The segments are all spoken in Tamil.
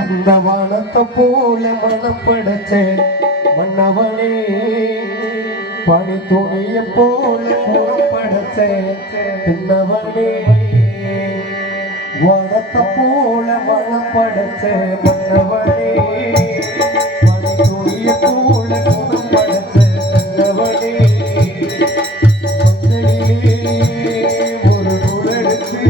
அந்த வானத்தை போல மனம் படைச்ச மன்னவனே, பனி துணிய போல புறம் படைச்ச தின்னவனே, வானத்தை போல மனம் படைச்ச மன்னவனே, பனி துணிய போல புறம் படைச்ச தின்னவனே, ஒரு நூலெடுத்து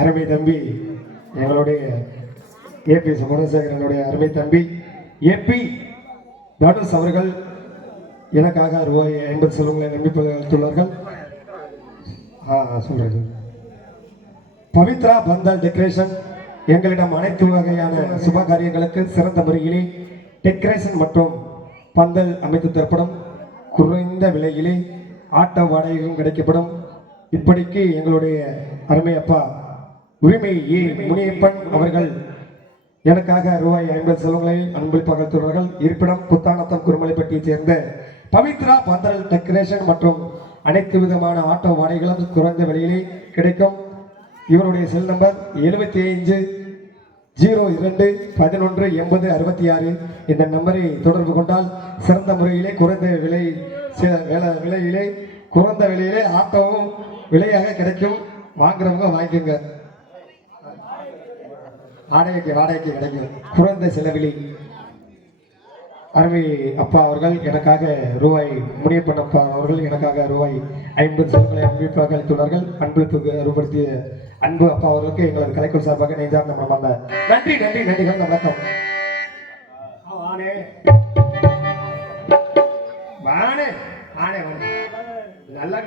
அருமை தம்பி எங்களுடைய ஏபி குணசேகரனுடைய அருமை தம்பி ஏபி தனுஷ் அவர்கள் எனக்காக ரூபாய் 50 செல்வங்களை நம்பிப்பதுள்ளார்கள். சொல்றேன். பவித்ரா பந்தல் டெக்கரேஷன் எங்களிடம் அனைத்து வகையான சுப காரியங்களுக்கு சிறந்த முறையிலே டெக்கரேஷன் மற்றும் பந்தல் அமைத்து தரப்படும். குறைந்த விலையிலே ஆட்டோ வாடகையும் கிடைக்கப்படும். இப்படிக்கு எங்களுடைய அருமை அப்பா உரிமை ஏ முனியப்பன் அவர்கள் எனக்காக ரூபாய் 50 செல்வங்களை அன்பில் பகர்த்துள்ளார்கள். இருப்பிடம் புத்தானத்தம் குருமலைப்பட்டியைச் சேர்ந்த பவித்ரா பந்தல் டெக்கரேஷன் மற்றும் அனைத்து விதமான ஆட்டோ வாடகைகளும் குறைந்த விலையிலே கிடைக்கும். இவருடைய செல் நம்பர் 7502118066. இந்த நம்பரை தொடர்பு கொண்டால் சிறந்த முறையிலே குறைந்த விலையிலே ஆட்டோவும் விலையாக கிடைக்கும். வாங்குறவங்க வாங்கிக்கோங்க. வாடகைக்கு கிடைக்கும் குறைந்த செலவிலே. அருமை அப்பா அவர்கள் எனக்காக ரூபாய் முனியப்பன் அப்பா அவர்கள் எனக்காக ரூபாய் 50 செல்வங்களை அன்பளிப்பாக அளித்துள்ளார்கள். அன்பளிப்புக்கு அருள்படுத்திய அன்பு அப்பா அவர்களுக்கு எங்களது கலைக்குழு சார்பாக நெஞ்சார்ந்த மனமார்ந்த நன்றிகள் வணக்கம். நல்லா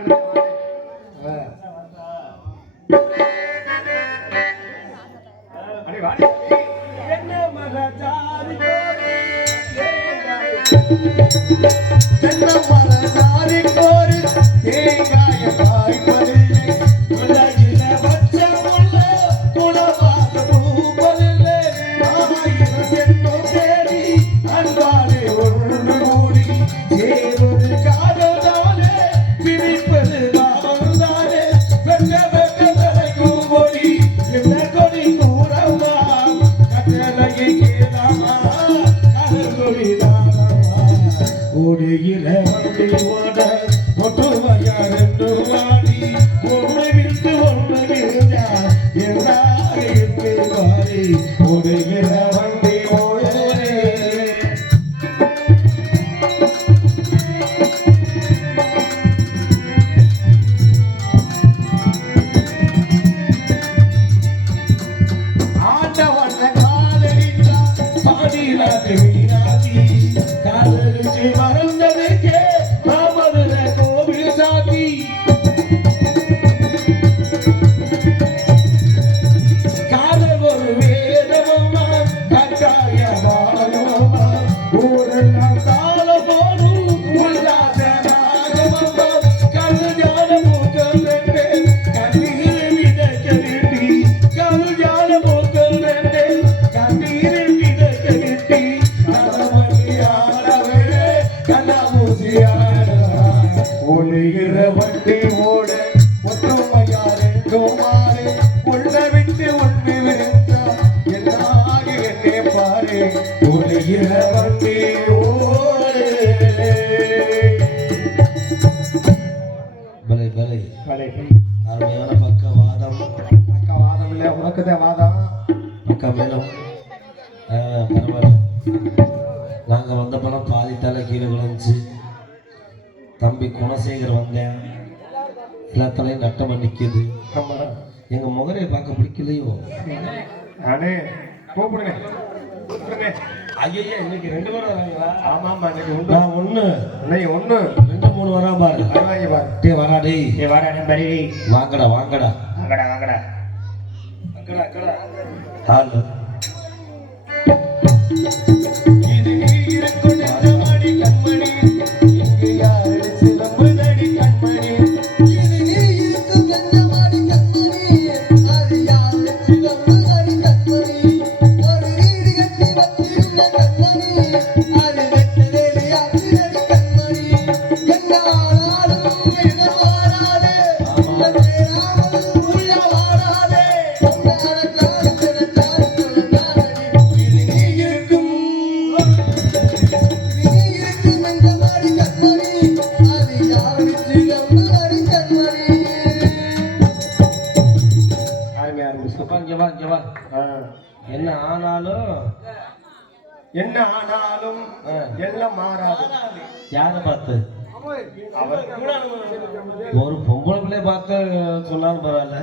அருமையான பக்கவாதம் இல்லை உனக்குதான் வாதம் பக்க மேலும் பரவாயில்ல. நாங்கள் வந்த பணம் பாதி தலை கீழே விழுந்துச்சு. தம்பி குணசேகர் வந்தேன், எல்லா தலையும் நட்டமாக நிற்கிது. எங்கள் முகரையை பார்க்க பிடிக்கலையோ? நானே கூப்பிடுங்க. ஐயா இன்னைக்கு 2 பேரும் வராங்களா? ஆமாம்மா, இன்னைக்கு நான் ஒன்று 1 2 3 வரா பாரு. டே வரா டே வாங்கடா வாங்கடா வாங்கடா ஹலோ இது நீ இருக்கும் நெஞ்சமாடி கண்மணி, இங்கு யாரு சிலம்புதடி கண்மணி. இது நீ இருக்கும் நெஞ்சமாடி கண்மணி, அது யாரு சிலம்புதடி கண்மணி. ஒரு வீடு கட்டி வச்சிருந்த கண்மணி, அது வெட்டவேலி ஆக்குதடி கண்மணி. என்ன ஆனாலும் இடம் மாறாதே, பேராமல் உள்ள வாடாதே. இது நீ இருக்கும் நெஞ்சமாடி கண்மணி, அது யாரு சிலம்புதடி கண்மணி. என்ன ஆனாலும் எல்லாம் மாறாது. யாரை பார்த்து? அவர் ஒரு பொம்பளை பிள்ளைய பார்த்து சொன்னாலும் பரவாயில்ல,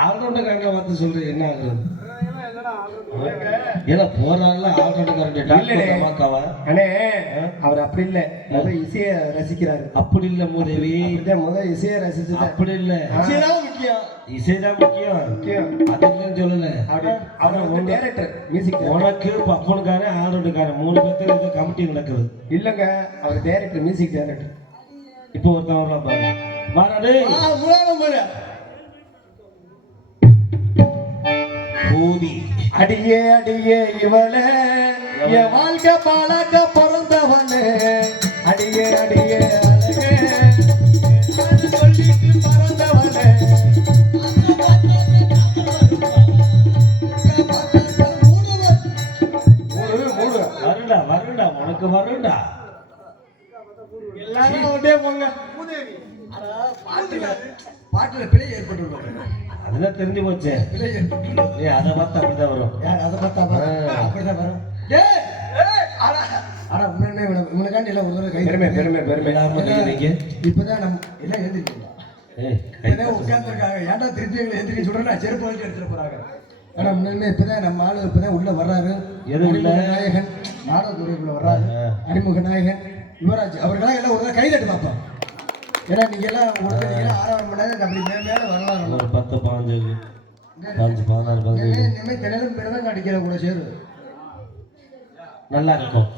ஆல்ரவுண்டர்காரங்க பார்த்து சொல்றேன் என்ன ஆகுறது? ஏன்னா போறாள்ல ஆல்ரவுண்டர்காரங்க. அண்ணே, அவர் அப்படி இல்ல, முத இசைய ரசிக்கிறாரு. அப்படி இல்ல மூதேவி, முத இசைய ரசிச்சு. அப்படி இல்ல, இசைதான் முக்கியம். இசைதான் முக்கியம். அது இல்லைன்னு சொல்லல. அவர் டைரக்டர் மியூசிக். உனக்கு பப்பனுக்காரன் ஆல்ரவுண்டர்காரன் 3 பேருக்கு கமிட்டி நடக்குது இல்லங்க, அவர் டைரக்டர் மியூசிக் டைரக்டர். இப்போ ஒருத்தன் வரலாம் பாரு. வாடா பூதி. அடியே அடியே இவளே, என் வாழ்க்கை பழக்க பிறந்தவனே. அடியே அடியே அழகே, சொல்லிட்டு பிறந்தவனே. வருண்டா வருண்டா உனக்கு வருண்டா. எல்லாரும் ஒன்றே போங்க. பாட்டுல பிழை ஏற்பட்டு அதுதான் தெரிஞ்சு போச்சு. நீ அதை பார்த்து அப்படிதான் வரும். அதை பார்த்தா அப்படிதான் வரும். ஆனா உடனே இவனுக்காண்டி எல்லாம் ஒரு கை பெருமை இப்பதான் நம்ம எல்லாம் எழுந்திருக்கோம். உட்கார்ந்துருக்காங்க. ஏன்டா திருப்பி எங்களை எந்திரிக்க சொல்றேன், செருப்பு வச்சு எடுத்துட்டு போறாங்க. ஆனா முன்னே இப்பதான் நம்ம ஆளு இப்பதான் உள்ள வர்றாரு. நாயகன் நாடகத்துறைக்குள்ள வர்றாரு. அறிமுக நாயகன் யுவராஜ் அவர்களாம் எல்லாம் ஒரு கை தட்டு பார்ப்போம். ஏன்னா நீங்க எல்லாம் கொடுத்தீங்கன்னா 6 மணி நேரம் அப்படி மேல வரலாம். ஒரு 10 15 16 தினமும் பிறதான் அடிக்கிற கூட சேரு நல்லா இருக்கும்.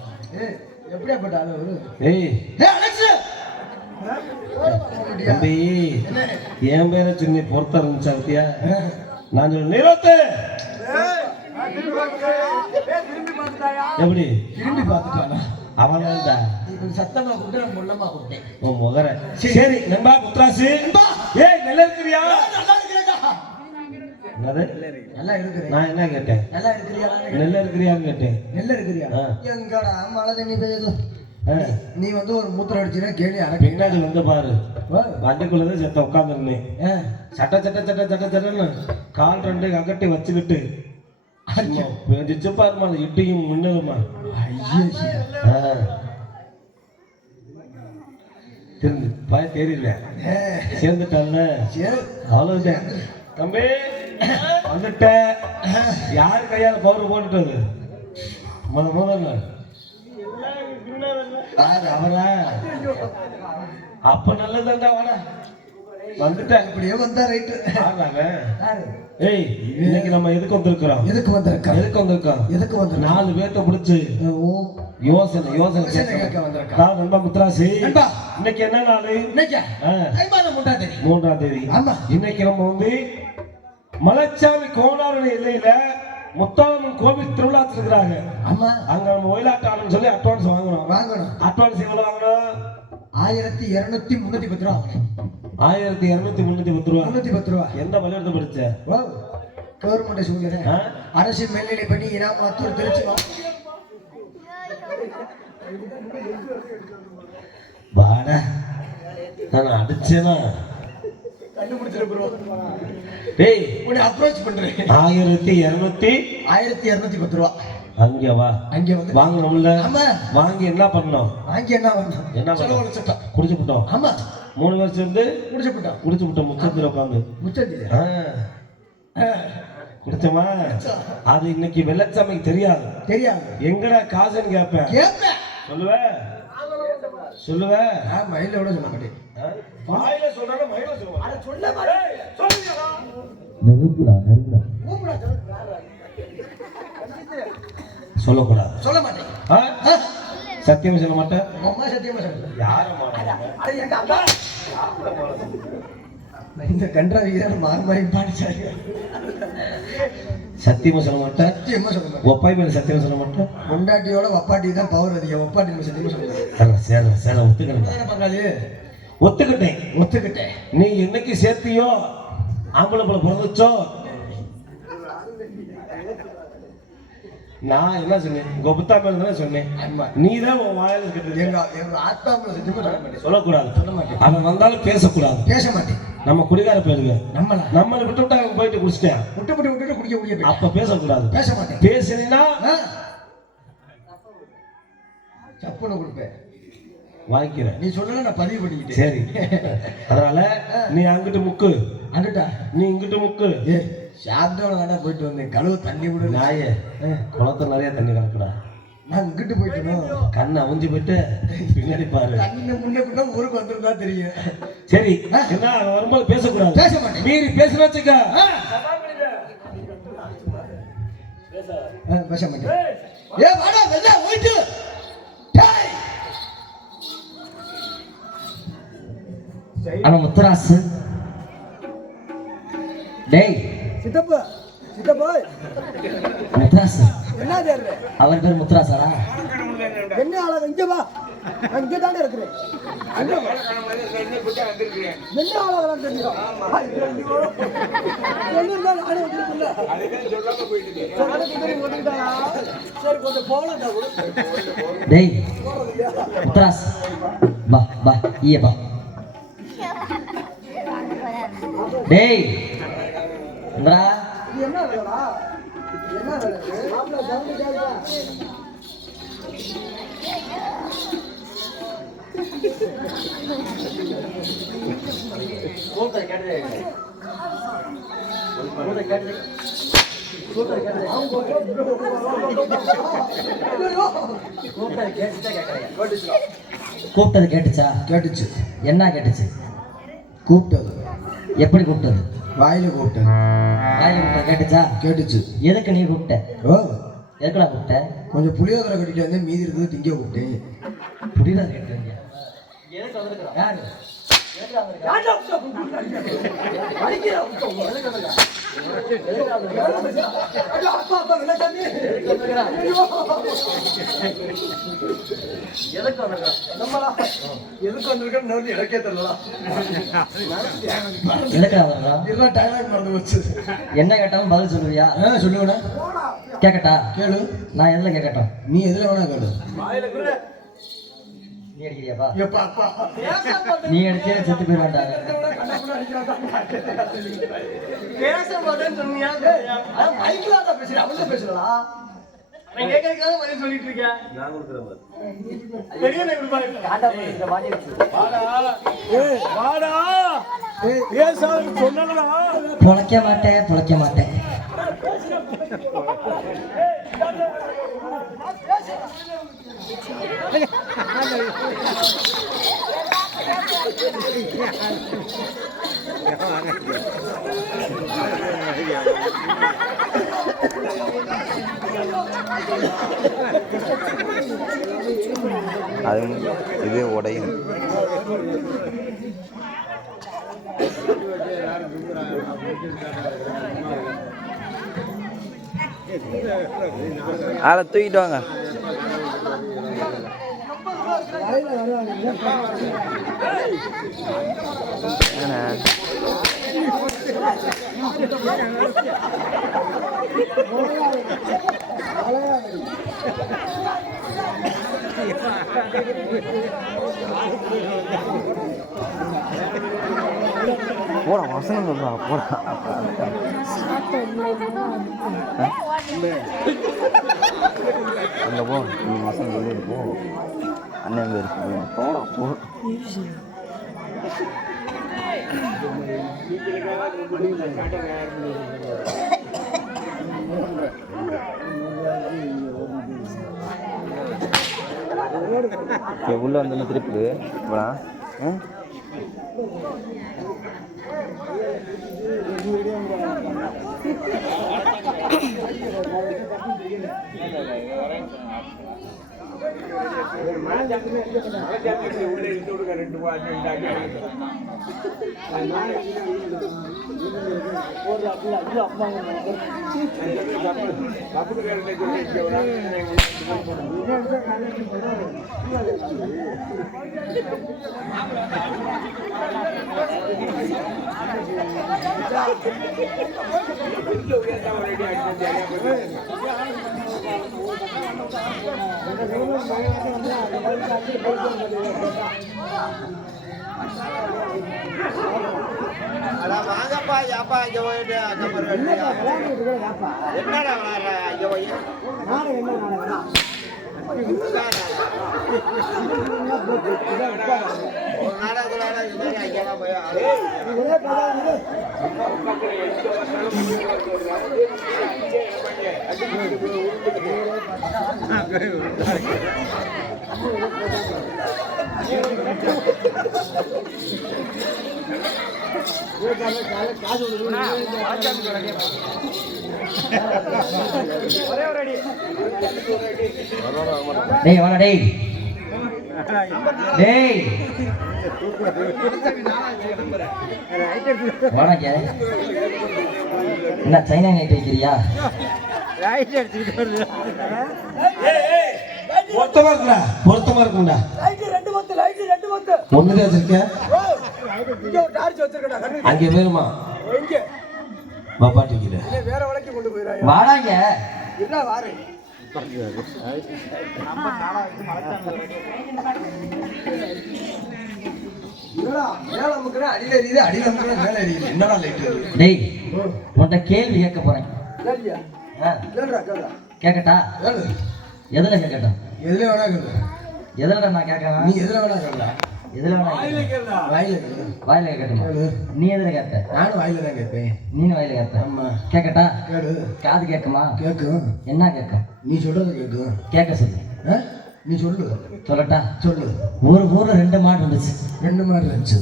எப்படியாப்பட்ட ஆளு அவரு? ஏய் ஏய், அலெக்ஸ்! தம்பி என் பேரை சின்ன பொறுத்த இருந்துச்சா பத்தியா நான் சொல்ல நிறுத்து எப்படி திரும்பி பார்த்துட்டானா? அவன்டா இவன் சத்தமா கூப்பிட்டு நான் முள்ளமா கூப்பிட்டேன். உன் முகர சரி நண்பா முத்ராசு ஏய் நல்லா இருக்கிறியா நல்லா இருக்கிறேன்டா. என்னது நல்லா இருக்கிறேன். நான் என்ன கேட்டேன் நல்லா இருக்கிறியா? நல்லா இருக்கிறியான்னு கேட்டேன் நல்லா இருக்கிறியா? ஆ. எங்கடா மழை தண்ணி பெய்யுது. ஆ. நீ வந்து ஒரு மூத்திரம் அடிச்சுனா கேள்வி அடப்பி. பின்னாடி வந்து பாரு வண்டிக்குள்ளதான் செத்த உட்காந்துருந்தேன் சட்ட சட்ட சட்ட சட்ட சட்டன்னு கால் ரெண்டு அகட்டி வச்சுக்கிட்டு வெடிச்சு பாருமா அது இட்டியும் முன்னலுமா திருந்து பாய் தெரியல சேர்ந்துட்டால அவ்வளவுதான் தம்பி வந்துட்ட யாரு கையால பவுடர் போட்டுட்டது முதல்ல அவரா அப்ப நல்லதுண்டா வாடா வந்துட்டேன் இப்படியே வந்தா ரைட்டு. ஏய் இன்னைக்கு நம்ம எதுக்கு வந்திருக்கிறோம் எதுக்கு வந்திருக்கோம்? எதுக்கு வந்திருக்கோம் எதுக்கு வந்திருக்கோம்? 4 பேர்த்த பிடிச்சு யோசனை யோசனை கேட்க வந்திருக்கோம். நண்பா முத்ராசி நண்பா. இன்னைக்கு என்ன நாள் இன்னைக்கு தைமாதம் 3ஆம் தேதி. 3ஆம் தேதி ஆமா. இன்னைக்கு நம்ம வந்து மலைச்சாமி கோணாரணி எல்லையில முத்தாளம்மன் கோவில் திருவிழா வச்சிருக்கிறாங்க. ஆமா. அங்க நம்ம ஒயிலாட்ட ஆளுன்னு சொல்லி அட்வான்ஸ் வாங்கணும். அட்வான்ஸ் எவ்வளவு வாங்கணும்? 1210 ரூபா வாங்கணும். 1210 ரூபா. 310 ரூபா. எந்த பள்ளிக்கூடத்தை படிச்ச? ஓ கவர்மெண்ட் ஸ்கூல்ல அரசு மேல்நிலை பள்ளி இராமத்தூர் திருச்சி. வாடா நான் அடிச்சேனா கண்டுபிடிச்சிரு ப்ரோ. டேய் உன்னை அப்ரோச் பண்றேன். 1210 ரூபா. அங்க வா. அங்க வந்து வாங்கணும்ல. ஆமா. வாங்கி என்ன பண்ணோம்? வாங்கி என்ன பண்ணோம்? என்ன செலவு சட்டம் குடிச்சு விட்டோம். ஆமா. 3 வருஷம் இருந்து குடிச்சு விட்டோம் முச்சத்துல உட்காந்து குடிச்சோமா? அது இன்னைக்கு வெள்ளச்சாமிக்கு தெரியாது. எங்கடா காசுன்னு கேட்பேன். சொல்லுவேன். மயிலோட சொல்ல மாட்டேன். வாயில சொல்றானே மயில சொல்லக்கூடாது. சொல்ல மாட்டேன். சத்தியமா சொல்ல மாட்டேன். அம்மா சத்தியமா சொல்ல. யாரும் இந்த கன்றாவியார் மார்மாரி பாடிச்சாங்க. சத்தியமா சொல்ல மாட்டேன். சத்தியமா சொல்ல மாட்டேன். ஒப்பாய் மேல சத்தியமா சொல்ல மாட்டேன். பொண்டாட்டியோட ஒப்பாட்டி தான் பவர் அதிகம். ஒப்பாட்டி சத்தியமா சொல்ல மாட்டேன். சேர ஒத்துக்கிட்டேன். நீ என்னைக்கு சேர்த்தியோ ஆம்பளை பிள்ளை பிறந்துச்சோ நான் என்ன சொன்னேன்? கொபுத்தா மேல தானே சொன்னேன். நீ தான் உன் வாயில இருக்கிறது. எங்க ஆத்மாவுல சத்தியமா சொல்ல மாட்டேன். சொல்லக்கூடாது. சொல்ல மாட்டேன். அவன் வந்தாலும் பேசக்கூடாது. பேச மாட்டேன். நம்ம குடிகார பேருங்க. நம்மளை விட்டு அவன் போயிட்டு குடிச்சிட்டேன். விட்டு குடிக்க முடியாது. அப்ப பேசக்கூடாது. பேச மாட்டேன். பேசினா சப்புன கொடுப்பேன். வாங்கிக்கிறேன். நீ சொல்லல நான் பதிவு பண்ணிக்கிட்டேன். சரி. அதனால நீ அங்கிட்டு முக்கு. அங்கிட்டா நீ இங்கிட்டு முக்கு. சாப்பிட்டோட தானே போயிட்டு வந்தேன். கழுவு தண்ணி விடு. நாயே குளத்துல நிறைய தண்ணி கிடக்குடா. நான் இங்கிட்டு போயிட்டேன். கண்ணை அவுஞ்சி போயிட்டு பின்னாடி பாரு. தண்ணி முன்னே பின்னா ஊருக்கு வந்துருந்தா தெரியும். சரி என்ன அவன் வரும்போது பேசக்கூடாது. பேச மாட்டேன். மீறி பேசுனா வச்சுக்க. பேச மாட்டேன். வாடா வெள்ளா போயிட்டு. ஆனா முத்துராசு டேய் சித்தப்பா முத்துராசு என்ன தேர்ற? அவர் பேர் முத்துராசாடா. என்ன ஆளா? இங்க வா. நான் இங்க தானே இருக்கிறேன். என்ன ஆளாகலாம் தெரியும். சொல்லிருந்தா நானே வந்துருக்கல. சரி கொஞ்சம் போலாம். டேய் முத்துராஸ் பா ஈய பா. டேய் இந்தா என்ன வேலைடா? என்ன வேலை? மாப்ள ஜவுளி ஜாயா. கோட்டை கேட்டே. கூப்பிட்டது கேட்டுச்சா? கேட்டுச்சு. என்ன கேட்டுச்சு? கூப்பிட்டது. எப்படி கூப்பிட்டது? வாயில கூப்பிட்டது. வாயில கூப்பிட்டது கேட்டுச்சா? கேட்டுச்சு. எதுக்கு நீ கூப்பிட்ட? ஓ எதுக்குடா கூப்பிட்ட? கொஞ்சம் புளியோதரை கட்டிட்டு வந்து மீதி இருக்குது திங்க கூப்பிட்டேன். புரியல கேட்டுறீங்க. எதுக்கு வந்திருக்கிறோம்? யாரு? என்ன கேட்டாலும் பதில் சொல்லுவியா? சொல்லுவேண்ணா. கேட்கட்டா? கேளு. நான் எதுல கேட்கட்டும்? நீ எதுல வேணா கேளு. நீ அடிக்கிறியாப்பா? நீ அடிச்சே செத்து போய் வேண்டாங்க. பொழைக்க மாட்டேன் பொழைக்க மாட்டேன். அது இது உடையும். ஆளை தூக்கிட்டு வாங்க. போடா வசனம் சொல்றா போடா. அங்கே போ, நீ வசனம் சொல்லிட்டு போ. அண்ணன் பேர் போடா போ. உள்ள வந்து திருப்பி வாங்கப்பா யாப்பா இங்க போயிட்டு என்னடா இங்க போய் ஒரு நாடகத்துல அங்கெல்லாம் போய் டேய் வாடா டேய் டேய் வாடா கே. என்ன சைனா நைட் வைக்கிறியா? பொருத்தமா இருக்குடா, பொருத்தமா இருக்கும்டா. ஒண்ணுதான் வச்சிருக்க, அங்கே வேணுமா பாப்பாட்டிக்கிற வாடாங்க. டேய் உன்கிட்ட கேள்வி கேட்க போறேன். கேட்கட்டா? எதுல கேட்கட்டும்? எதுல வேணா கேளு. எதுல நான் கேட்கறேன்? நீ எதுல வேணா கேளு. எதுல வேணா வாயில கேளு. வாயில கேட்கட்டுமா? நீ எதுல கேட்ட? நானும் வாயில தான் கேட்பேன். நீனும் வாயில கேட்ட. ஆமா. கேட்கட்டா? கேளு. காது கேட்குமா? கேட்கும். என்ன கேட்கும்? நீ சொல்றது கேட்கும். கேட்க சொல்லு. நீ சொல்லு. சொல்லட்டா? சொல்லு. ஒரு ஊர்ல 2 மாடு இருந்துச்சு. 2 மாடு இருந்துச்சு.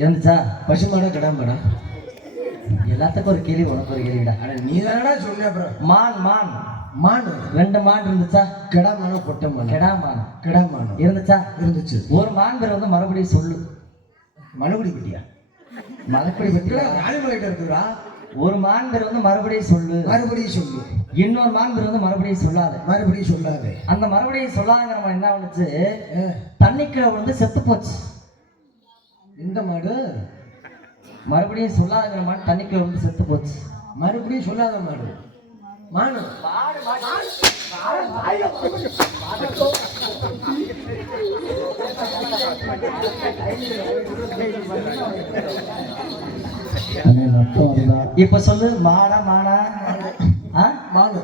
இருந்துச்சா? பசு மாடா கடா மாடா? எல்லாத்துக்கும் ஒரு கேள்வி, உனக்கு ஒரு கேள்விடா. நீ தானடா சொன்ன. அப்புறம் மான் மான் மானு 2 மான் இருந்துச்சா? கெடா மானு பொட்டை மானு கெடா மான் கெடா மானு இருந்துச்சா? இருந்துச்சு. ஒரு மான் பேர் வந்து மறுபடியும் சொல்லு. மலைக்குடி பட்டியா? மலைப்படி பற்றி ஆலிமலைகிட்ட இருக்குதா? ஒரு மான் பேர் வந்து மறுபடியும் சொல்லு. மறுபடியும் சொல்லு. இன்னொரு மான் பேர் வந்து மறுபடியும் சொல்லாத. மறுபடியும் சொல்லாதே. அந்த மறுபடியும் சொல்லாங்கிற மான் என்ன பண்ணுச்சு? தண்ணிக்குள்ள வந்து செத்து போச்சு. இந்த மாடு மறுபடியும் சொல்லாங்கிற மான் தண்ணிக்குள்ள வந்து செத்து போச்சு. மறுபடியும் சொல்லாத மாடு. மானு இப்ப சொல்லு. மானா மானா மானு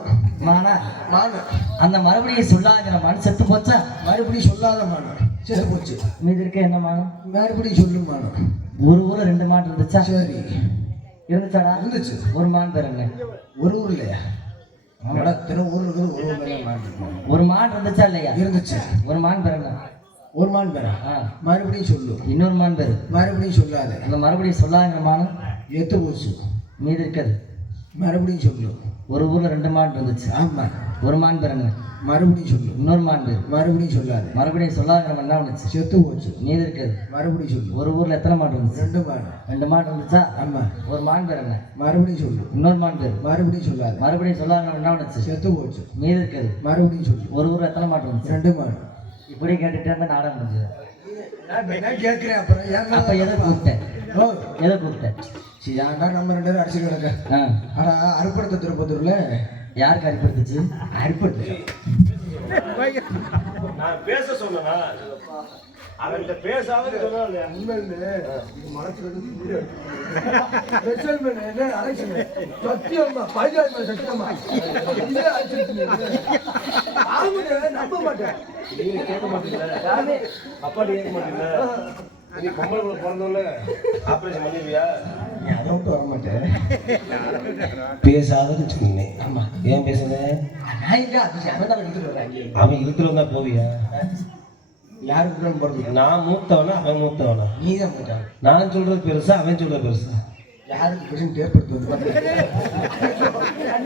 மானா மானு. அந்த மறுபடியும் சொல்லாங்கிற மான் செத்து போச்சா? மறுபடியும் சொல்லாத மானு செத்து போச்சு. மீதி இருக்க என்ன மானம்? மறுபடியும் சொல்லு மானு. ஒரு ஊர்ல 2 மான் இருந்துச்சா? சரி இருந்துச்சாடா? இருந்துச்சு. ஒரு மான் பேர் என்ன? ஒரு ஊர் இல்லையா? அவனோட தினம் ஊர் இருக்குது. ஒரு ஊர் மேலே மான் இருக்கும். ஒரு மான் இருந்துச்சா இல்லையா? இருந்துச்சு. ஒரு மான் பேர் என்ன? ஒரு மான் பேரா? மறுபடியும் சொல்லு. இன்னொரு மான் பேரு மறுபடியும் சொல்லாத. அந்த மறுபடியும் சொல்லாங்கிற மானம் எத்து போச்சு. மீதி இருக்காது. மறுபடியும் சொல்லு. ஒரு ஊர்ல 2 மான் இருந்துச்சு. ஆமா. ஒரு மான் பேர் என்ன? மறுபடியும் சொல்லு. இன்னொரு மான் பேர் மறுபடியும் சொல்லாத. மறுபடியும் சொல்லாங்கிற மான் என்ன பண்ணுச்சு? செத்து போச்சு. மீதி இருக்காது. மறுபடியும் சொல்லு. ஒரு ஊர்ல எத்தனை மான் இருந்துச்சு? 2 மாடு. 2 மான் இருந்துச்சா? ஆமா. ஒரு மான் பேர் என்ன? மறுபடியும் சொல்லு. இன்னொரு மான் பேர் மறுபடியும் சொல்லாத. மறுபடியும் சொல்லாங்கிற என்ன பண்ணுச்சு? செத்து போச்சு. மீதி இருக்காது. மறுபடியும் சொல்லு. ஒரு ஊர்ல எத்தனை மாட்டு இருந்துச்சு? 2 மாடு. இப்படி கேட்டுட்டே இருந்தா நாடகம் முடிஞ்சது. நான் கேட்கிறேன். அப்புறம் ஏன் அப்ப எதை கூப்பிட்டேன்? ஓ எதை கூப்பிட்டேன்? சரி ஏன்டா நம்ம 2 பேரும் அடிச்சுட்டு கிடக்க. ஆனா அருப்படுத்த திருப்பத்தூர்ல யாருக்கு அடிப்படுத்துச்சு? அருப்படுத்து நான் பேச சொன்னா அவன்கிட்ட பேசாத சொன்னா நம்ப மாட்டேன். நீங்க கேட்க மாட்டீங்களா? அப்பாடி கேட்க மாட்டீங்களா? நீ பொம்பளை பிறந்தோம்ல ஆபரேஷன் பண்ணிருவியா? நீ அதை விட்டு வர மாட்டேன். பேசாதன்னு சொன்னேன். ஆமா. ஏன் பேசுனேன்? நான் எங்க அது அவன் தான் எடுத்துட்டு வர்றாங்க. அவன் இருக்கிறவன் தான் போவியா? யாருக்கு போறது? நான் மூத்தவனா அவன் மூத்தவனா? நீ தான் போட்டாங்க. நான் சொல்றது பெருசா அவன் சொல்றது பெருசா? யாருக்கு பிரச்சனை ஏற்படுத்து வந்து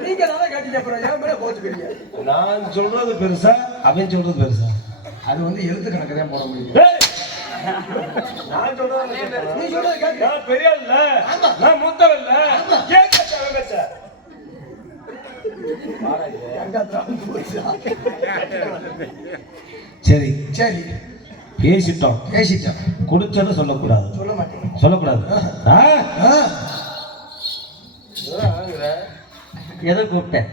நீங்க தானே காட்டிக்க அப்புறம் ஏன் மேலே போச்சுக்கிறீங்க? நான் சொல்றது பெருசா அவன் சொல்றது பெருசா? அது வந்து எழுத்து கணக்கு தான் போட முடியும். நான் சொல்றது நீ சொல்றது கேட்க. நான் பெரிய இல்ல, நான் மூத்தவன் இல்ல. ஏன் கேட்ட அவன் பேச? சரி சரி பேசிட்டோம். பேசிட்டோம். குடிச்சதை சொல்லக்கூடாது. சொல்ல மாட்டேன். சொல்லக்கூடாது. எதை கூப்பிட்டேன்?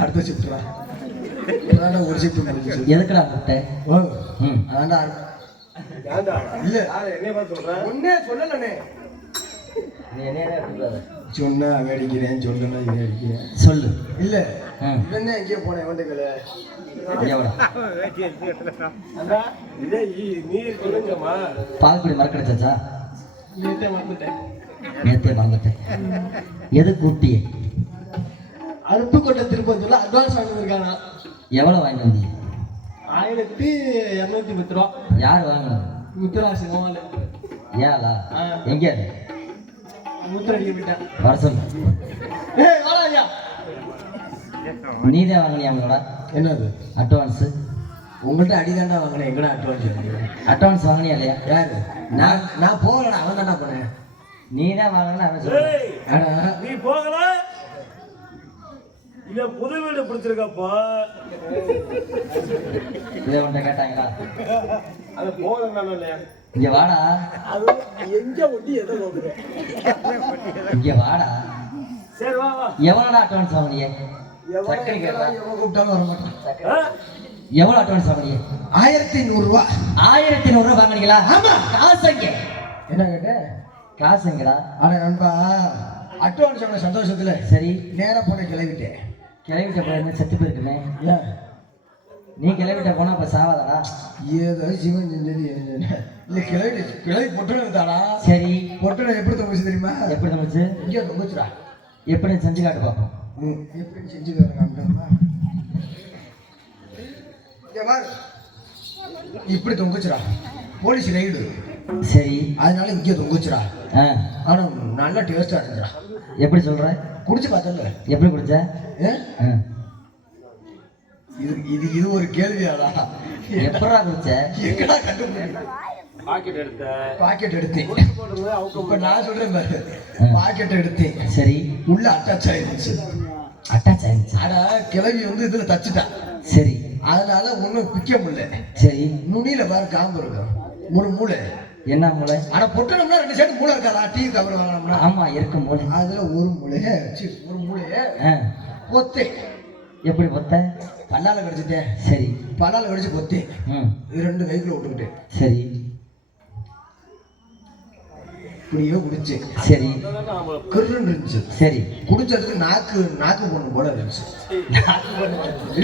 அடுத்த ஷிஃப்ட்ரா. ஒரு ஷிஃப்ட் முடிஞ்சு. எதுக்குடா கூப்பிட்டேன்? ஓ ம் அதான்டா. இல்ல என்ன பார்த்து சொல்றேன்? ஒன்னே சொல்லலனே. நீ என்ன கூப்பிடாத. சொன்னா வேடிக்கிறேன், சொல்லனா வேடிக்கிறேன். சொல்லு. இல்ல ம் இவன் எங்கே போனேன் வண்டுகள. நீ சொல்லுங்கம்மா. பால்குடி மறக்கடிச்சாச்சா? நேத்தே வந்துட்டேன். நேத்தே மறந்துட்டேன். எது கூப்பிட்டியே? அருப்புக்கோட்டை திருப்பத்தூர்ல அட்வான்ஸ் வாங்கி இருக்கானா? எவ்வளோ வாங்கிட்டு வந்தீங்க? 1210 ரூபா. யார் வாங்கினது? முத்துராசி கோமால. ஏலா எங்கே அது? முத்துரடிக்க போயிட்டேன். வர சொல்லு. ஏய் வாடா ஐயா. நீதான் வாங்கினியா அவங்களோட என்னது அட்வான்ஸு? உங்கள்கிட்ட அடிதாண்டா வாங்கினேன். எங்கடா அட்வான்ஸ்? அட்வான்ஸ் வாங்கினியா இல்லையா? யாரு? நான் போகலடா. அவன் தானே போனேன். நீ தான் வாங்கினு அவன் சொல்லு. ஆனா நீ போகல இல்ல புது வீடு பிடிச்சிருக்கப்பா? இதை உன்ட்ட கேட்டாங்களா? அது போகல. இங்க வாடா. அது எங்க ஒட்டி எதை போகுறேன்? இங்க வாடா. சரி வா வா. எவ்வளோடா அட்வான்ஸ் வாங்கினியே? சக்கரை கேட்டா எவன் கூப்பிட்டாலும் வர மாட்டேன். எவ்வளோ அட்வான்ஸ் வாங்கினியே? 1100 ரூபா. 1100 ரூபா வாங்கினீங்களா? ஆமா. காசு எங்க? என்ன கேட்ட? காசு எங்கடா? ஆனா நண்பா அட்வான்ஸ் அவன சந்தோஷத்துல சரி நேரா போன கிளவிட்டேன். கிளவிட்ட போய் செத்து போயிருக்குமே. ஏன் நீ கிளவிட்ட போனா அப்ப சாவாதடா. ஏதோ சிவன் செஞ்சது இல்ல. கிளவி பொட்டனை தாடா. சரி பொட்டனை எப்படி தொங்குச்சு தெரியுமா? எப்படி தம்பிச்சு? இங்கே தொங்குச்சுடா. எப்படி செஞ்சு காட்டு பார்ப்போம். எப்படி செஞ்சு தரேன்? இப்படி தொங்குச்சுடா. Police ride. சரி அதனால இங்கே தொங்குச்சுடா. ஆனா நல்லா டேஸ்டா இருந்துடா. எப்படி சொல்ற? குடிச்சு பார்த்தல. எப்படி குடிச்ச? இது ஒரு கேள்வியாடா? எப்படா குடிச்ச? எங்கடா கண்டுபிடிக்க? பாக்கெட் எடுத்த பாக்கெட் எடுத்தேன். இப்ப நான் சொல்றேன் பாரு, பாக்கெட் எடுத்தேன், சரி, உள்ள அட்டாச் ஆயிருந்துச்சு. அட்டாச் ஆயிடுச்சு. ஆனா கிளவி வந்து இதுல தச்சுட்டா, சரி அதனால ஒண்ணும் பிக்க முடியல. சரி, நுனியில பாரு காம்பு இருக்கும், ஒரு மூளை. என்ன மூளை? ஆனா பொட்டணும்னா 2 சைடு மூளை இருக்காதா? டீ கவர் வாங்கணும்னா ஆமா இருக்கும் மூளை. அதுல ஒரு மூளைய பொத்தே. எப்படி பொத்த? பல்லால கடிச்சிட்டேன். சரி, பல்லால கடிச்சு பொத்தே. இது 2 கைக்குள்ள விட்டுக்கிட்டேன். சரி, இப்படியோ குடிச்சு. சரி, கிருன்னு இருந்துச்சு. சரி, குடிச்சதுக்கு நாக்கு பொண்ணு போல இருந்துச்சு.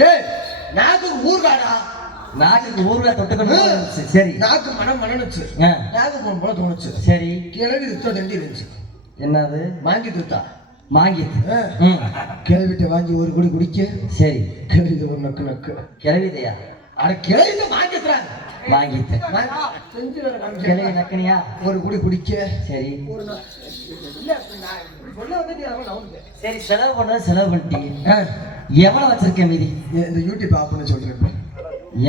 டேய், நாக்கு ஊர்காடா. நாட்டுக்கு ஊர்ல தொட்டுக்கணும். சரி, நாக்கு மனனுச்சு. நாக்கு பொண்ணு போல தோணுச்சு. சரி, கிழவி துத்தா தண்டி இருந்துச்சு. என்னது? வாங்கி துத்தா வாங்கி. கிழவிட்ட வாங்கி ஒரு குடி குடிக்க. சரி, கிழவி ஒரு நக்கு நக்கு. கிளவிதையா? அட கிழவிட்ட வாங்கிக்கிறாங்க. வாங்கிட்டு செஞ்சு வேற காமிச்சு. கிளவி நக்கனியா? ஒரு குடி குடிக்க. சரி, சொல்ல வந்து சரி, செலவு பண்ணது செலவு பண்ணிட்டீங்க. எவ்வளவு வச்சிருக்க மீதி? இந்த யூடியூப் ஆப் பண்ணி சொல்றேன்.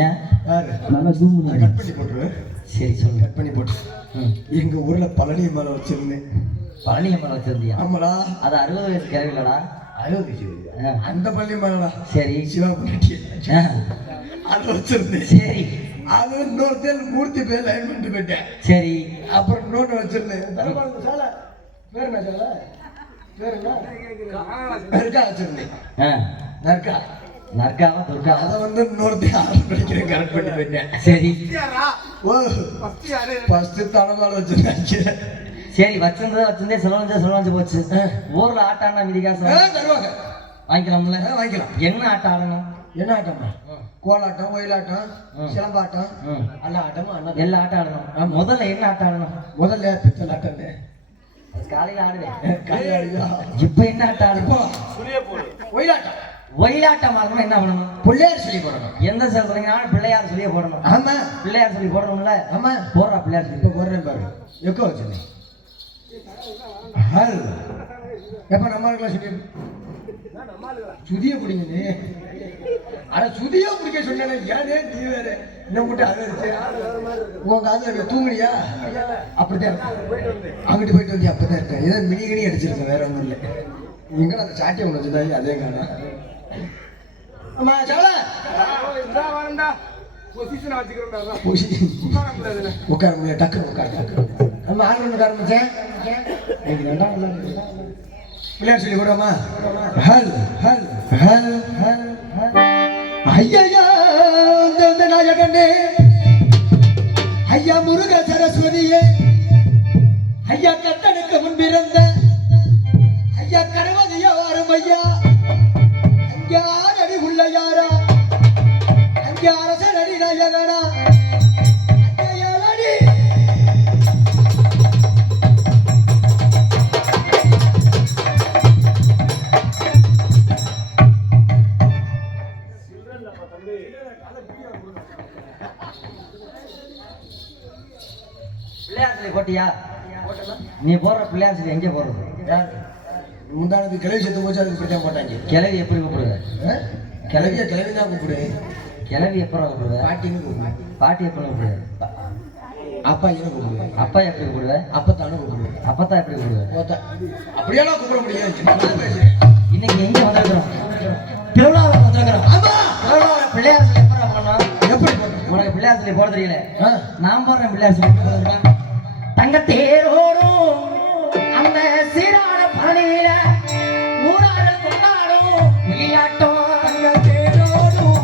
ஏன்? யாரு? நல்லா ஜூம் பண்ணி கட் பண்ணி போட்டுரு. சரி சொல்லு. கட் பண்ணி போட்டு. எங்க ஊர்ல பழனி மலை வச்சிருந்தேன். பழனி அம்மன் வச்சிருந்தியா? ஆமாடா. அது 60 வயசு கிளவிலடா. அந்த பள்ளி மலைடா. சரி, சிவா பண்ணிட்டு ஆ, அது வச்சிருந்தேன். சரி, அது இன்னொருத்தர் மூர்த்தி பேர் லைன் பண்ணிட்டு போயிட்டேன். சரி, அப்புறம் இன்னொன்று வச்சிருந்தேன். தரப்பாளங்க சாலை பேர் என்ன சாலை? பேர் என்ன? நர்கா வச்சிருந்தேன். நர்கா. நர்காவா துர்கா? அதை வந்து இன்னொருத்தையும் ஆர்டர் பண்ணிக்கிறேன், கரெக்ட் பண்ணி போயிட்டேன். சரி, ஓ ஃபர்ஸ்ட் தனமால வச்சிருந்தாங்க. சரி, வச்சிருந்தே செலவஞ்சு போச்சு. ஊர்ல ஆட்டானா மீதி காசு தருவாங்க. வாங்கிக்கலாம்ல? வாங்கிக்கலாம். என்ன ஆட்டம் ஆடணும்? என்ன ஆட்டம்மா? கோலாட்டம், ஒயிலாட்டம், சிலம்பாட்டம், எல்லா ஆட்டமும் எல்லா ஆட்டம் ஆடணும். முதல்ல என்ன ஆட்டம் ஆடணும்? முதல்ல பித்தல் ஆட்டம். அது காலையில ஆடுவேன். கையாடியா? இப்ப என்ன ஆட்டம் ஆடணும்? ஒயிலாட்டம். ஒயிலாட்டம் ஆடணும். என்ன பண்ணணும்? பிள்ளையார் சொல்லி போடணும். எந்த சார் சொல்றீங்கனாலும் பிள்ளையார் சொல்லியே போடணும். ஆமா, பிள்ளையார் சொல்லி போடணும்ல? ஆமா. போடுறா பிள்ளையார் சொல்லி. இப்ப போடுறேன் பாரு. எக்கோ வச்சிருந்தேன். ஹல் எப்ப நம்மளுக்குலாம் சொல்லி சுதிய பிடிங்க நீ. ஆனா சுதியா பிடிக்க சொன்னேன். ஏனே நீ வேற என்ன மட்டும் அது உன் காதுல தூங்குனியா? அப்படித்தான் அங்கிட்டு போயிட்டு வந்து அப்பதான் இருக்கேன். ஏதோ மினிகனி அடிச்சிருக்கேன், வேற ஒன்றும் இல்லை. நீங்க அந்த சாட்டியை ஒன்று வச்சுருந்தாங்க, அதே காணா. ஆமா சால உட்கார முடியாது. டக்குனு உட்கார. நம்ம ஆள் ஒன்று ஆரம்பிச்சேன். பிள்ளையார் சொல்லி போடாமா? ஹல் ஹல் ஹல் ஹல் ஐயா இந்த நாயகனே, ஐயா முருக சரஸ்வதியே, ஐயா கத்தனுக்கு முன்பிருந்த ஐயா கணவதியா வாரும் ஐயா. அங்கே ஆரடி உள்ள யாரா? அங்கே அரசனடி நாயகனா? பிள்ளையார் சொல்லி போட்டியா? நீ போடுற பிள்ளையார் சொல்லி எங்கே போடுறது? முந்தானது கிளவி செத்து போச்சு, அதுக்கு இப்படித்தான் போட்டாங்க. கிளவி எப்படி கூப்பிடுவ? கிளவிய கிளவி தான் கூப்பிடு. கிளவி எப்பறம் கூப்பிடுவ? பாட்டின்னு கூப்பிடு. பாட்டி எப்படி கூப்பிடுவ? அப்பா என்ன கூப்பிடுவ? அப்பா எப்படி கூப்பிடுவ? அப்பத்தானு கூப்பிடுவ. அப்பத்தான் எப்படி கூப்பிடுவ? அப்படியெல்லாம் கூப்பிட முடியாது. இன்னைக்கு எங்க வந்திருக்கிறோம்? திருவிழாவுக்கு வந்திருக்கிறோம். ஆமா, திருவிழாவில் பிள்ளையார் சொல்லி எப்பறம் பண்ணோம்? எப்படி போடணும்? உனக்கு பிள்ளையார் சொல்லி போட தெரியல. நான் போடுறேன் பிள்ளையார் சொல்லி. தங்கத்தேரோடும் அந்த சீரான பணியில ஊராறு கொண்டாடும் விளையாட்டம். தங்கத்தேரோடும்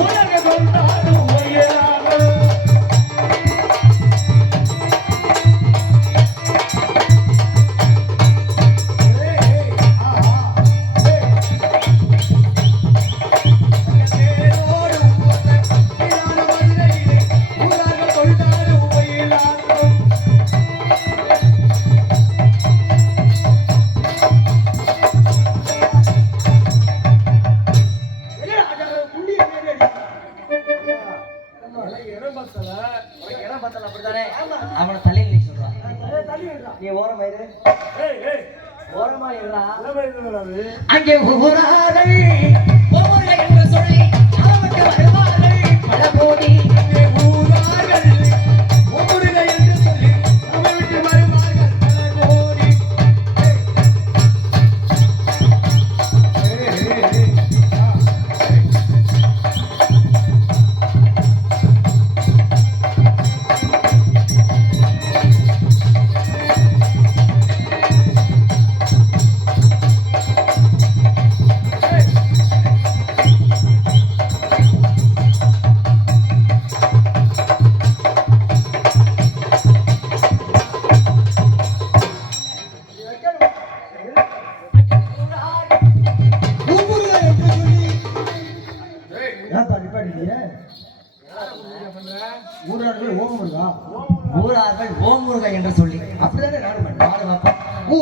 ஊராறு கொண்டாடும் விளையாட்டம். அவனை தள்ளி நீ சொல்றான். நீ ஓரமா இரு. ஓரமா இருடா. அங்கே ஊராரை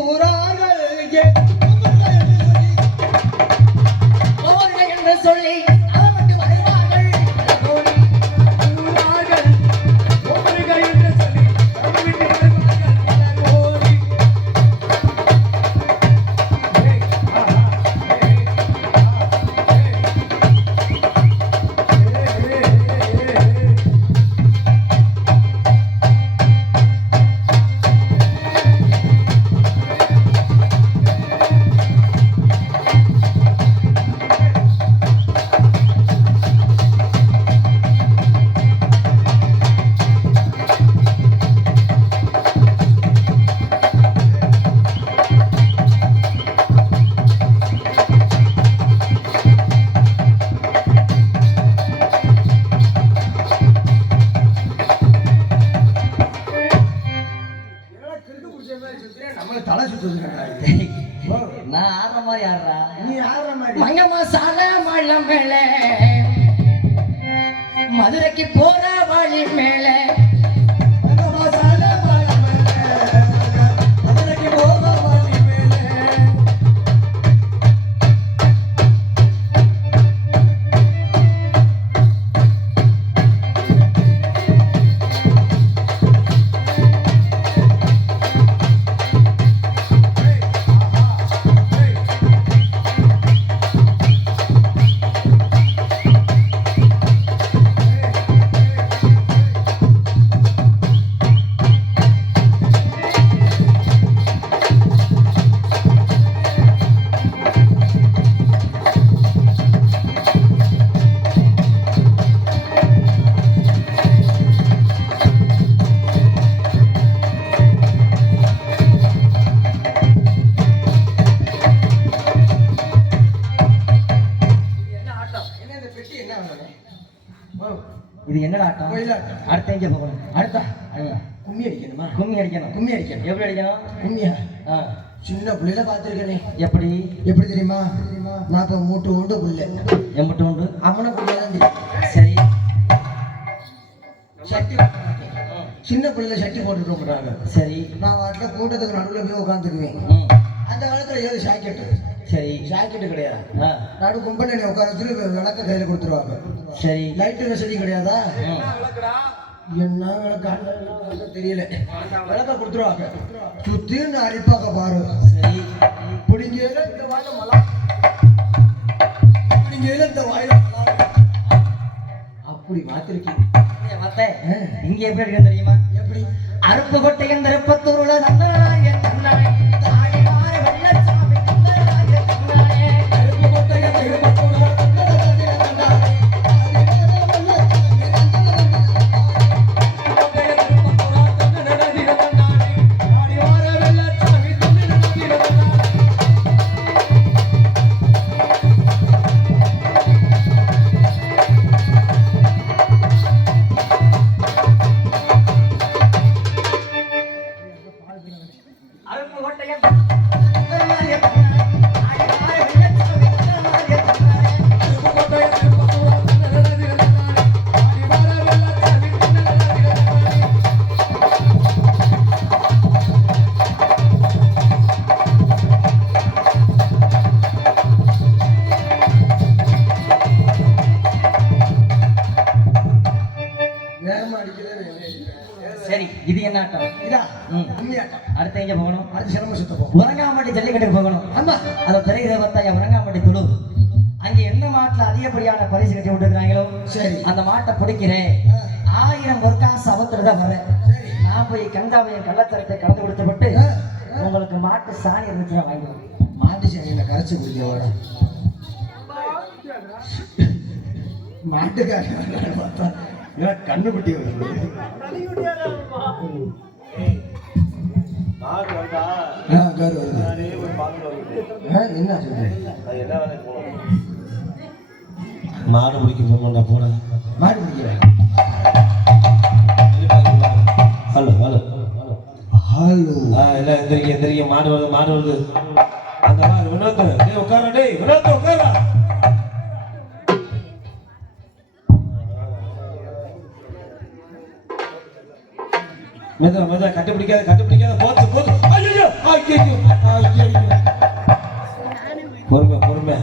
ஊரார்கள் என்று சொல்லி அவன் மட்டும் வருவார்கள் ஊரார்கள் ஊர்கள் என்று சொல்லி வீட்டு வருவார்கள் பல கோடி. நம்மள தலை சுத்துது. நான் ஆடுற மாதிரி ஆடுறா நீ ஆடுற மாதிரி மங்க மசால மழம் மேல மதுரைக்கு போற வழி மேல மசால அதற்கு போக வழி மேலே. இது என்னடா ஆட்டம் கோயிலாட்டம். அடுத்த எங்க போகணும் அடுத்தா கும்மி அடிக்கணுமா? கும்மி அடிக்கணும் கும்மி அடிக்கணும். எப்படி அடிக்கணும் கும்மியா? ஆ, சின்ன பிள்ளைல பார்த்துருக்கேனே. எப்படி எப்படி தெரியுமா? நான் இப்போ மூட்டு உண்டு புள்ள எம்பிட்டு உண்டு அம்மனை பிள்ளைதான் தெரியும். சரி சட்டி போட மாட்டேன். சின்ன பிள்ளைல சட்டி போட்டுட்டு போறாங்க. சரி நான் வாட்டில் கூட்டத்துக்கு நடுவில் போய் உட்காந்துக்குவேன். ம், அந்த காலத்தில் ஏது ஜாக்கெட்டு சரி ஜாக்கெட்டு கிடையாது. ஆ, நடு கும்பல நீ உட்கார வச்சுட்டு விளக்க கையில் கொடுத்துருவாங்க. சரி லைட்டு வசதி கிடையாதா? ம், என்ன விளக்க தெரியல. விளக்க கொடுத்துருவாங்க. சுத்தின்னு அடிப்பாக்க பாரு. சரி பிடிங்கையில இந்த வாயில மலா, பிடிங்கையில இந்த வாயில மலா. அப்படி மாத்திருக்கீங்க. மத்த இங்க எப்படி இருக்கு தெரியுமா? எப்படி? அருப்பு கொட்டையன் திருப்பத்தூர்ல தந்தனாய தன்னாய் தாடி மாற வெள்ளச்சாமி தந்தனாய தன்னாயே அருப்பு கொட்டைய திருப்பத்தூர்ல தந்தனாய தன்னாயே. அருப்பு கொட்டையன் தந்தனாய தன்னாய் தாடி மாற வெள்ளச்சாமி தந்தனாய தன்னாயே நேரமா அடிக்கிறது. சரி இது என்ன ஆட்டம்? இதா ம், கும்மியாட்டம். அடுத்து எங்க போகணும்? அடுத்து சிரம சுத்த போ. உரங்காம்பட்டி ஜல்லிக்கட்டுக்கு போகணும். ஆமா. அதை தெரிகிற பார்த்தாயா உரங்காம்பட்டி துளு அங்கே என்ன மாட்டுல அதிகப்படியான பரிசு கட்டி விட்டுருக்காங்களோ சரி. அந்த மாட்டை பிடிக்கிறேன். 1000 பொற்காசு அவத்துல தான் வர்றேன். நான் போய் கங்காவையும் கள்ளத்தரத்தை கலந்து கொடுத்துப்பட்டு உங்களுக்கு மாட்டு சாணி இருந்துச்சுன்னா வாங்கிடுவேன். மாட்டு சேனையில கரைச்சி குடிக்க மாட்டுக்காரன் பார்த்தா கண்ணுக்குட்டி வருது. மாடு வந்தா கார் வருது. நானே ஒரு பால் வருது. என்ன சொல்றேன்? அது என்ன வேலை போகணும்? மாடு பிடிக்க போக போட மாடு பிடிக்கிறேன். Hello hello hello. எல்லாம் எந்திரிக்க எந்திரிக்க மாடு வருது மாடு வருது. அந்த மாதிரி வினோத் டேய் உட்கார டேய் வினோத் உட்கார. மெதா மெதா கட்டி பிடிக்காத போச்சு போச்சு. ஐயோ ஐயையோ, ஐயையோ. பொறுமை பொறுமை.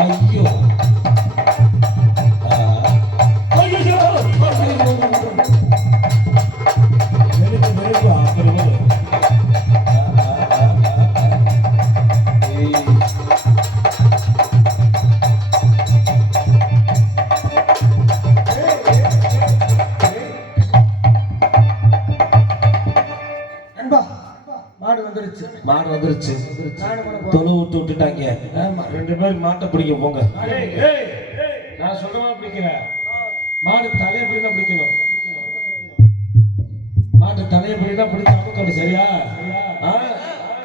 ஐயோ ஐயோ நெருப்பு நெருப்பு அப்புறம் நண்பா மாடு வந்துருச்சு. மாடு வந்துருச்சு. தொழு விட்டு விட்டுட்டாங்க. ரெண்டு பேரும் மாட்டை பிடிக்க போங்க. நான் சொல்றமா பிடிக்கிறேன். மாடு தலையை பிடினா பிடிக்கணும். மாட்டு தலையை பிடினா பிடிச்ச அமுக்கணும். சரியா?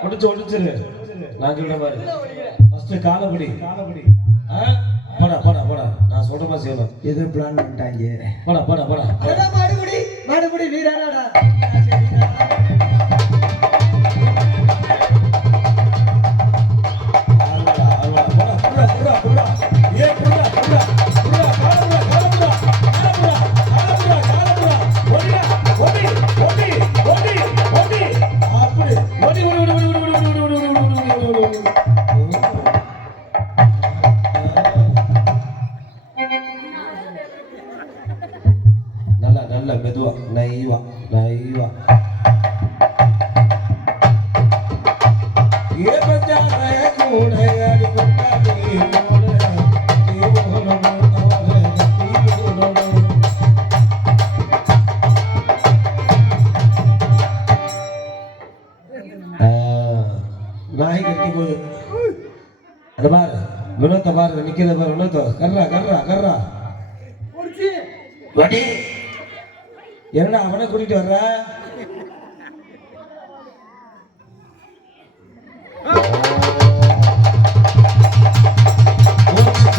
ஒடிச்சிரு. நான் சொல்ற மாதிரி ஃபர்ஸ்ட் காலை பிடி. போடா போடா போடா. நான் சொல்ற மாதிரி செய்யணும். எது பிளான் பண்ணிட்டாங்க? போடா போடா போடா. மாடுபடி வீராடா. நல்ல நல்ல மெதுவா நைவா நைவா. ஏ பஞ்சாய கூட அடி கொண்டாடி நாய் கட்டி போகுது. அது பாரு வினோத்த பாரு நிக்கிறத பாரு. வினோத்த கர்றா கர்றா கர்றா வடி. என்னடா அவனை கூட்டிட்டு வர்ற?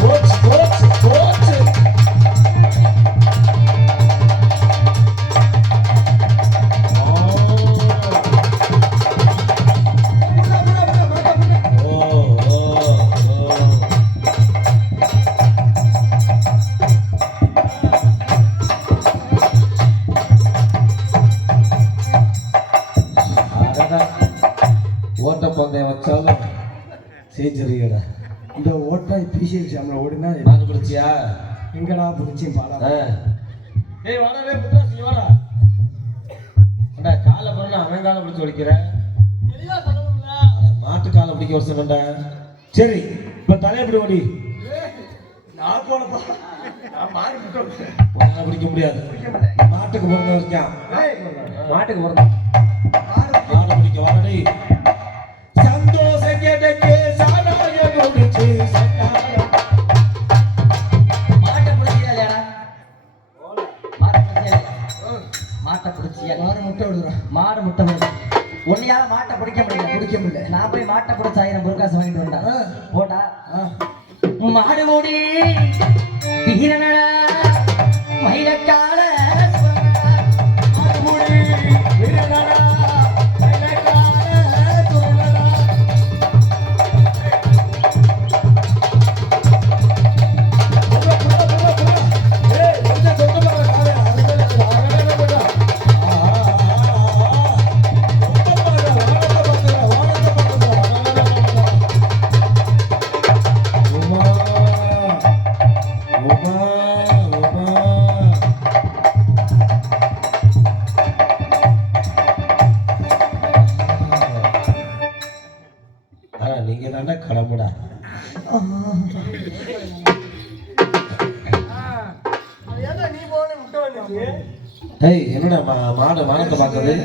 Coach coach coach. ஓட்டப்பந்தயம் வச்சாலும் செஞ்சிருக்கடா. இந்த ஓட்டா பிசிஎல் எக்ஸாம்ல ஓடுனா நான் பிடிச்சியா? எங்கடா பிடிச்சேன் பாடா. ஏய் வாடா டேய் புத்ராசி வாடா. அடா காலை பண்ண அவன் காலை பிடிச்சு ஒடிக்கிற. மாட்டு காலை பிடிக்க வர சொன்னடா. சரி இப்ப தலைய பிடி ஓடி. நான் போனப்பா. நான் மாடு முட்டை உன்னால பிடிக்க முடியாது. மாட்டுக்கு பிறந்த வரைக்கும். மாட்டுக்கு பிறந்த மாடு பிடிக்க வாடா டேய். சந்தோஷம் கேட்டே சானாய குடிச்சு சண்டால. மாட்டை பிடிச்சியா? மாட்டை பிடிச்சியா? மாடு முட்டை விடுறா. மாடு முட்டை விடுது. உன்னையால மாட்டை பிடிக்க முடியல. நான் போய் மாட்டை பிடிச்ச 1000 பொருக்காசு வாங்கிட்டு வந்தேன். போட்டா மாடு மூடி வீரனடா மயிலக்கால மாடு மூடி வீரனடா மயிலக்கால துருளடா. நீங்க தானே கடமுடா. ஏய் என்னடா மாடு மானத்தை பார்க்குது.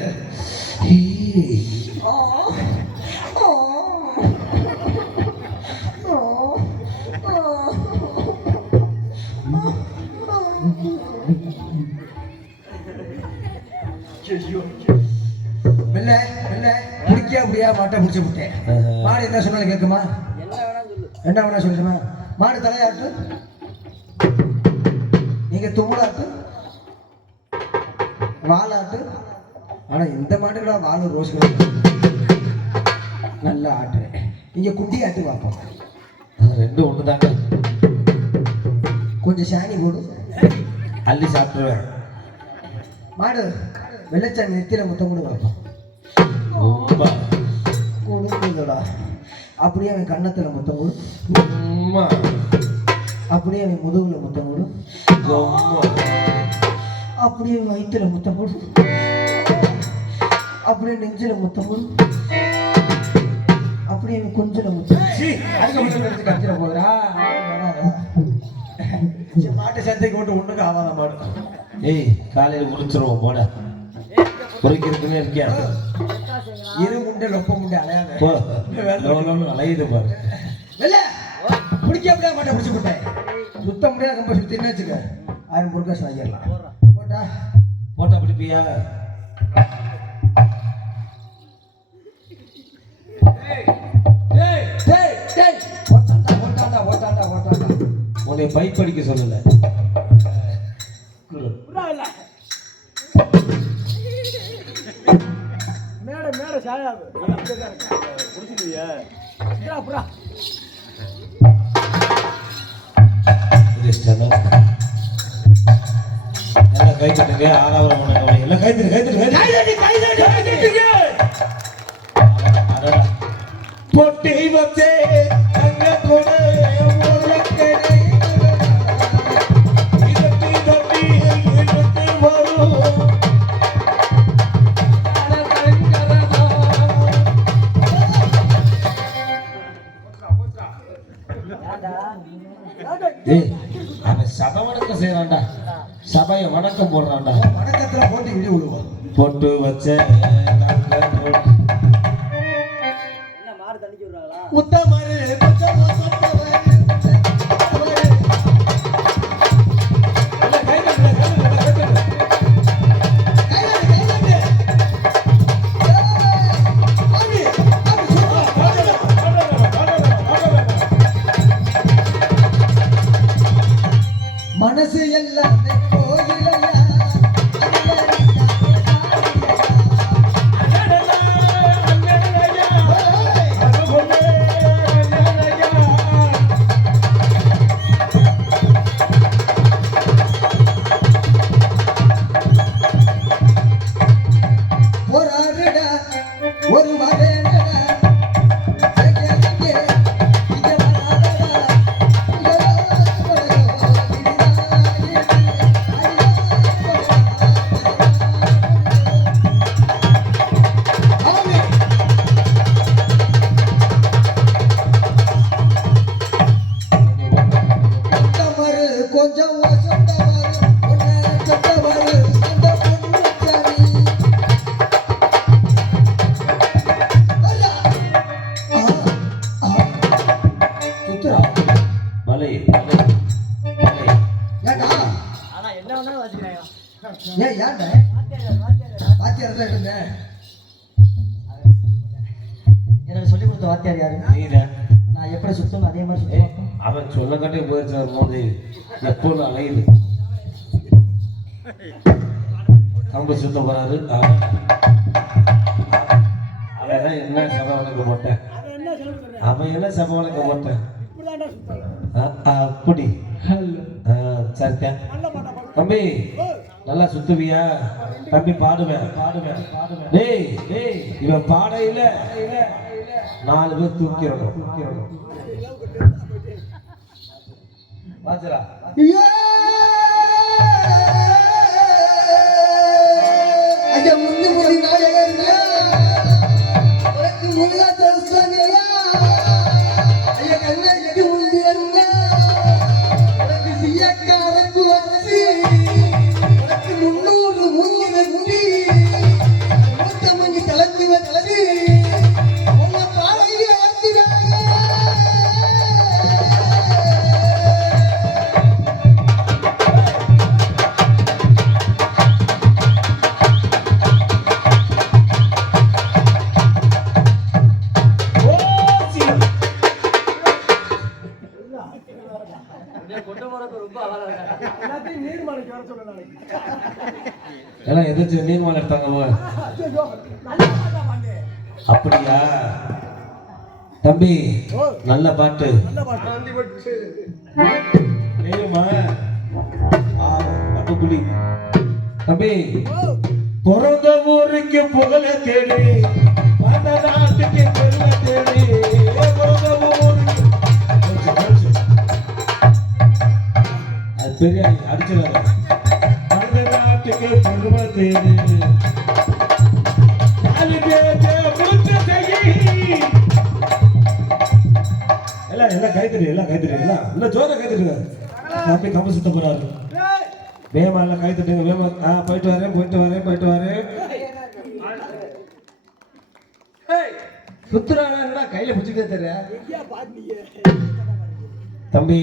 மெல்ல மெல்ல எப்படியா மாட்டை முடிச்சு விட்டேன். மாடு என்ன சொன்னாலும் கேட்குமா? என்ன வேணா சொல்லுமா? மாடு தலையாட்டு, நீங்க தும்முளாட்டு, வாழாட்டு. ஆனா இந்த மாடுகளா வாழ ரோஸ்கள் நல்லா ஆட்டுறேன். நீங்க குட்டி ஆட்டு பார்ப்போம். ரெண்டும் ஒன்று தாங்க. கொஞ்சம் சாணி போடு, அள்ளி சாப்பிட்டுருவேன். மாடு வெள்ளச்சாமி நெத்தியில முத்தம் கூட பார்ப்போம். ரொம்ப கொடுக்குதடா. அப்படியே அவன் கன்னத்துல முத்தம் கொடு, அம்மா அப்படியே அவன் முதுகுல முத்தம் கொடு, ரொம்ப அப்படியே வயிற்றுல முத்தம் கொடு, அப்படியே நெஞ்சில முத்தம் கொடு, அப்படியே அவன் குஞ்சில முத்தம். கஞ்சில போதுரா. மாட்டு சந்தைக்கு மட்டும் ஒண்ணுக்கு ஆகாத மாடு. ஏய் காலையில் குடிச்சிருவோம் போட. குறைக்கிறதுன்னு இருக்கியா? இரு முண்டை லொப்ப முண்டை அலையாத போ அலையுது பாரு. வெள்ள பிடிக்க அப்படியே மாட்டை பிடிச்சி போட்டேன். சுத்த முடியாது ரொம்ப சுத்தின்னு வச்சுக்க. 1000 பொருட்காசு வாங்கிடலாம். போட்டா போட்டா பிடிப்பியா? உன்னை பைப் அடிக்க சொல்லல. எல்லாம் கை தட்டுங்க. ஆறாவது மணி எல்லாம் கை தட்டு. பொட்டி வச்சே அங்க கொடு அவன் சபை வணக்கம் செய்யறான்டா. சபையை வணக்கம் போடுறான்டா. வணக்கத்துல போட்டு இடி விடுவோம். பொட்டு வச்ச உத்தமரு மனசு எல்லாமே கோயிலையா. போராடுடா ஒரு வரேடா. கொஞ்சம் சொந்தவர் சொந்தவர் அந்த பொண்ணு மலை ஏன் யார்டா வாத்தியார் தான் இருந்தேன். எனக்கு சொல்லி கொடுத்த வாத்தியார் யாரு? நீதான். நான் எப்படி சுத்தணும் அதே மாதிரி சுத்தணும். அவன் சொல்ல கட்டே போயிடுச்சு வரும்போது எப்போது அலையுது. கம்பு சுத்த போறாரு. அவன் என்ன சபை வளர்க்க மாட்டேன். அவன் என்ன சபை வளர்க்க மாட்டேன். அப்படி சரிதான் தம்பி. நல்லா சுத்துவியா தம்பி? பாடுவேன். டேய் இவன் பாடையில 4 பேர் தூக்கிடணும். வாச்சரா ஐயா முன்னு மொழி நாயகங்க உனக்கு முன்னா தோசனையா. ஐயா கண்ணாடிக்கு முந்தி வந்த உனக்கு சியக்காரக்கு வந்து உனக்கு 300 முன்னின முடி மூத்த மணி கலந்து கலந்து உன்னை பாடையிலே ஆத்தினாங்க. எல்லாம் எதாச்சும் நீர்மாலை எடுத்தாங்க. அப்படியா தம்பி? நல்ல பாட்டு. தெரியுமா? பட்டுக்குழி தம்பி. பிறந்த ஊருக்கு புகழ தேடி, வந்த நாட்டுக்கு பெருமை தேடி, பிறந்த ஊருக்கு அது பெரிய அடிச்சிடாத. வந்த நாட்டுக்கு பெருமை தேடி, நாலு பேருக்கு முழுக்க செய்யி. எல்லாம் கைத்தறி, எல்லாம் கைத்தறி, எல்லாம் ஜோர கைத்தறி. தம்பி கம்பு சுத்த போறாரு. வேமா எல்லாம் கைத்தட்டுங்க, வேமா. போயிட்டு வரேன். சுத்துறானா கையில பிடிச்சிக்கிட்டே தெரிய தம்பி.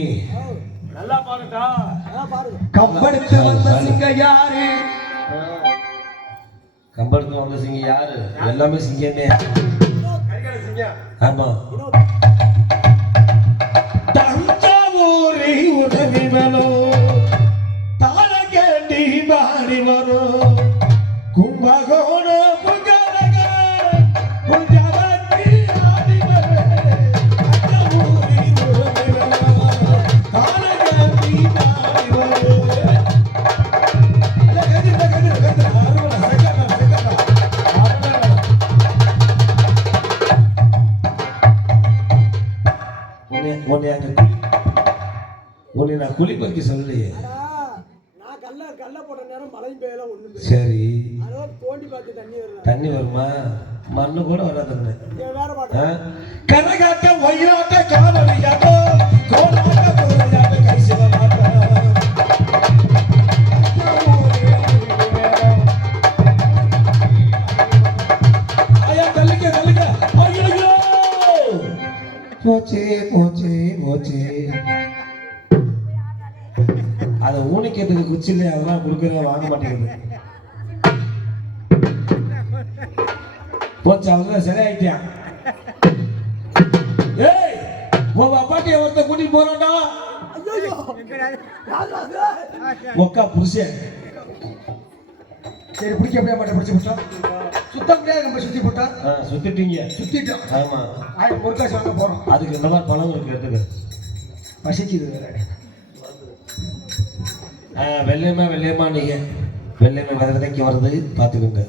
கம்பெடுத்து வந்த சிங்க யாரு? கம்பெடுத்து வந்த சிங்கம் யாரு? எல்லாமே சிங்கமே. ஆமா. தஞ்சாவூரை உதவி வரும், தாளகண்டி பாடி வரும், கும்பகோண புகழக குஞ்சவத்தி ஆடி வரும். தஞ்சாவூரை உதவி வரும், தாளகண்டி பாடி வரும். உன்னை நான் குளிப்பதற்கு சொல்லலையே. சரி, தண்ணி வருமா? மண்ணு கூட வராது. கரகாட்ட ஒயிலாட்ட காவலியாட்டோ, கோலாட்ட கோலையாட்ட கைசிவலாட்ட. ஐயா தள்ளிக்க. ஐயோ போச்சே. அதை ஊனிக்கிறதுக்கு குச்சிலே அதெல்லாம் கொடுக்கறத வாங்க மாட்டேங்குது. போச்சு, அவங்க சரியாயிட்டான். ஏய், உங்க அப்பாட்டிய ஒருத்த கூட்டிட்டு போறான்டா. ஒக்கா புருஷன். சரி, பிடிக்க முடிய மாட்டேன். பிடிச்சி விட்டோம். சுத்த முடியாது. நம்ம சுத்தி போட்டா சுத்திட்டோம். ஆமா. முருகாசி வாங்க போறோம். அதுக்கு இந்த மாதிரி பழம் இருக்கு, எடுத்துக்க. பசிக்குது வேற. வெள்ளையம்மா நீங்க வெள்ளையம்மா விதைக்கு வருது, பார்த்துக்கோங்க.